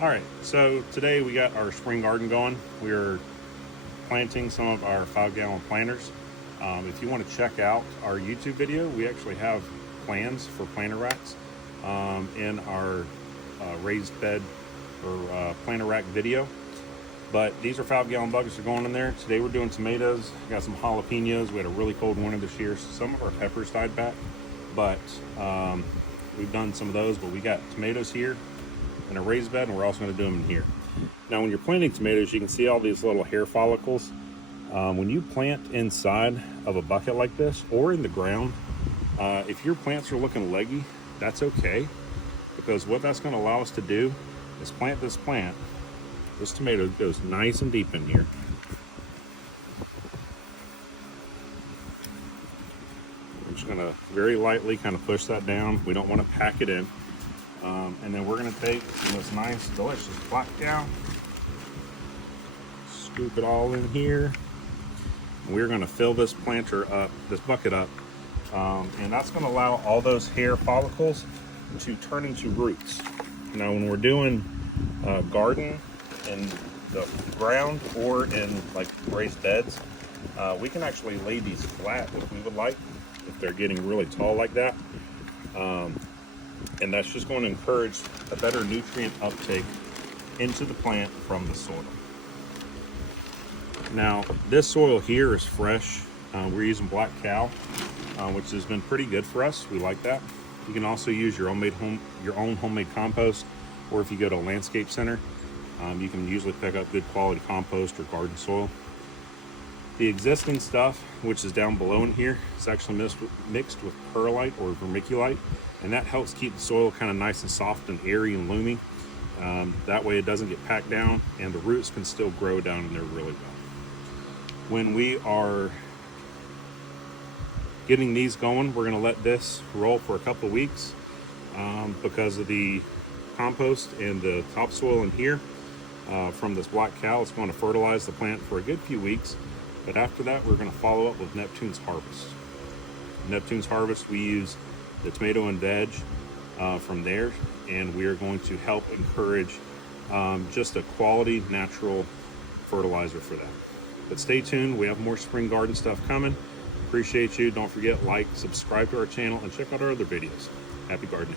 All right, so today we got our spring garden going. We're planting some of our 5-gallon planters. If you want to check out our YouTube video, we actually have plans for planter racks in our raised bed or planter rack video. But these are 5-gallon buckets are going in there. Today we're doing tomatoes, got some jalapenos. We had a really cold winter this year, so some of our peppers died back. But we've done some of those, but we got tomatoes here in a raised bed, and we're also going to do them in here. Now, when you're planting tomatoes, you can see all these little hair follicles. When you plant inside of a bucket like this or in the ground, if your plants are looking leggy, that's okay, because what that's going to allow us to do is plant this plant. This tomato goes nice and deep in here. I'm just going to very lightly kind of push that down. We don't want to pack it in. And then we're going to take this nice, delicious black cow, scoop it all in here. And we're going to fill this planter up, this bucket up, and that's going to allow all those hair follicles to turn into roots. Now, when we're doing garden in the ground or in like raised beds, we can actually lay these flat if we would like, if they're getting really tall like that. And that's just going to encourage a better nutrient uptake into the plant from the soil. Now, this soil here is fresh. We're using Black Cow, which has been pretty good for us. We like that. You can also use your own homemade compost, or if you go to a landscape center, you can usually pick up good quality compost or garden soil. The existing stuff, which is down below in here, is actually mixed with perlite or vermiculite, and that helps keep the soil kind of nice and soft and airy and loomy. That way it doesn't get packed down, and the roots can still grow down in there really well. When we are getting these going, we're going to let this roll for a couple of weeks because of the compost and the topsoil in here from this Black Cow. It's going to fertilize the plant for a good few weeks. But after that, we're going to follow up with Neptune's Harvest. Neptune's Harvest, we use the tomato and veg from there, and we are going to help encourage just a quality natural fertilizer for that. But stay tuned, we have more spring garden stuff coming. Appreciate you. Don't forget, like, subscribe to our channel, and check out our other videos. Happy gardening.